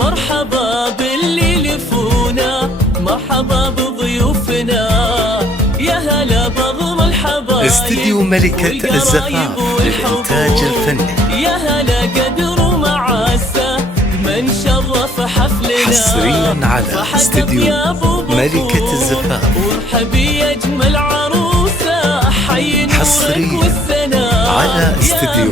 مرحبا باللي لفونا، مرحبا بضيوفنا، يا هلا بغم الحبايب. استديو ملكة الزفاف للإنتاج الفني، يا هلا قدر ومعاسة من شرف حفلنا. حصريا على استديو ملكة الزفاف. وارحبي يا اجمل عروسة، حي نورك والسنا على استديو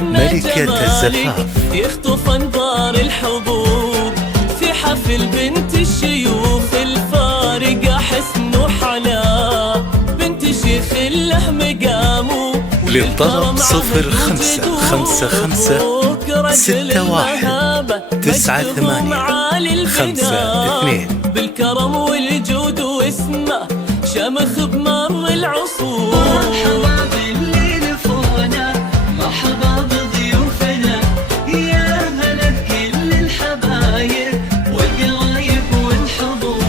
ملكة الزفاف. يخطف انظار الحضور في حفل بنت الشيوخ الفارقة حسن وحلا، بنت شيخ له مقامه. للطلب 0555619852 بالكرم والجود واسمه شمخ بمر العصور. مرحبا باللي لفونا، مرحبا بضيوفنا، يا هلا بكل الحبايب والقرايب والحضور.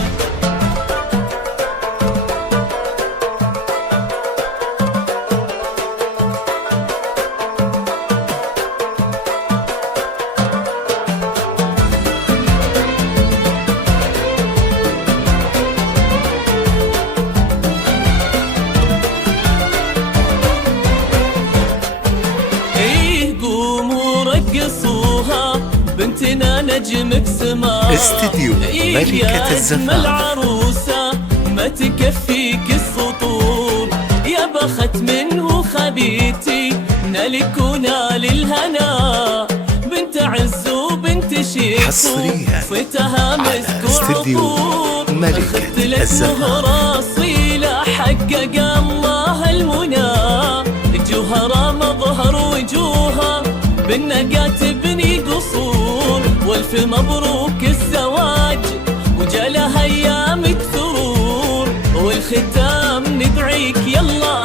رقصوها بنتنا نجم بسما. استديو ملكة الزفاف. العروسة ما تكفيك السطور، يا بخت منه خبيتي نالك ونال الهنا. بنت عز وبنت شيخ حصريا صيتها مسك وعطور، ملكة الزفاف. مهرة أصيلة حقق الله المنى. جوهرة مظهر وجوهها بالنقا تبني قصور، والف مبروك الزواج وجالها ايامك ثرور. والختام ندعيك يلا